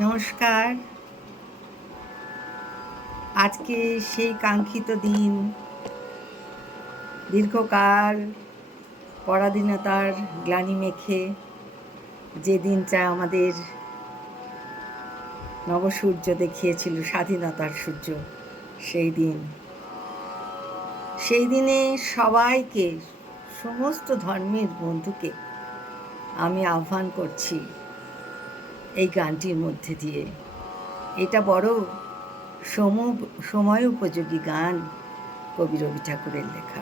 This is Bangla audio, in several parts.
নমস্কার। আজকে সেই কাঙ্ক্ষিত দিন, দীর্ঘকাল পরাধীনতার গ্লানি মেখে যে দিনটা আমাদের নবসূর্য দেখিয়েছিল, স্বাধীনতার সূর্য, সেই দিন। সেই দিনে সবাইকে, সমস্ত ধর্মের বন্ধুকে আমি আহ্বান করছি এই গানটির মধ্যে দিয়ে। এটা বড় সম সময় উপযোগী গান কবি রবি ঠাকুরের লেখা।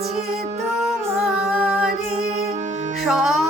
পেয়েছি তোমারে সব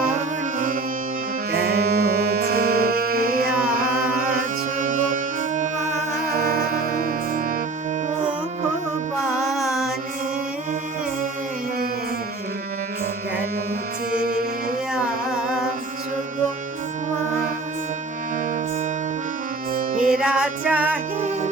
मेरा चाहे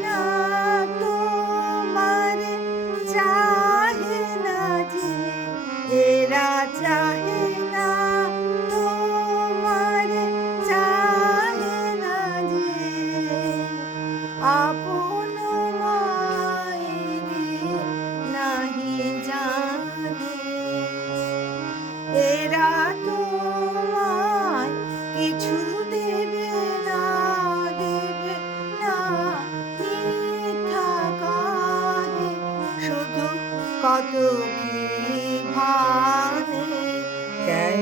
ভানে কেন